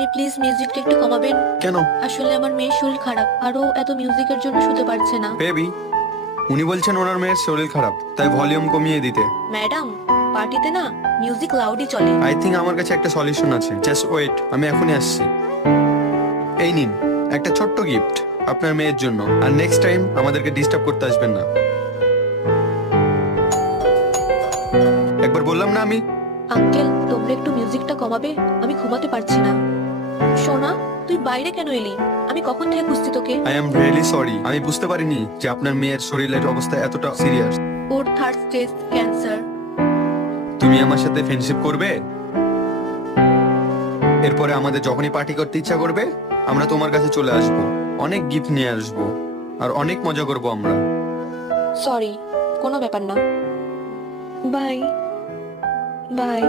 আপনি প্লিজ মিউজিকটা একটু কমাবেন? কেন? আসলে আমার মেয়ের শরীর খারাপ, আরো এত মিউজিকের জন্য শুতে পারছে না। বেবি, উনি বলছেন ওনার মেয়ের শরীর খারাপ, তাই ভলিউম কমিয়ে দিতে। ম্যাডাম, পার্টিতে না মিউজিক লাউডই চলে। আই থিঙ্ক আমার কাছে একটা সলিউশন আছে। জাস্ট ওয়েট, আমি এখনই আসছি। এই নিন একটা ছোট্ট গিফট আপনার মেয়ের জন্য। আর নেক্সট টাইম আমাদেরকে ডিস্টার্ব করতে আসবেন না। একবার বললাম না আমি। আঙ্কেল, তোমরা একটু মিউজিকটা কমাবে? আমি ঘুমাতে পারছি না। সোনা, তুই বাইরে কেন এলি? আমি কখন থেকে খুঁজছি তোকে। আই এম রিয়েলি সরি, আমি বুঝতে পারিনি যে আপনার মেয়ের শরীরের অবস্থা এতটা সিরিয়াস। ওর থার্ড স্টেজ ক্যান্সার। তুমি আমার সাথে ফ্রেন্ডশিপ করবে? এরপরে আমাদের যখনই পার্টি করতে ইচ্ছা করবে, আমরা তোমার কাছে চলে আসব, অনেক গিফট নিয়ে আসবো, আর অনেক মজা করব আমরা। সরি, কোনো ব্যাপার না। Bye bye.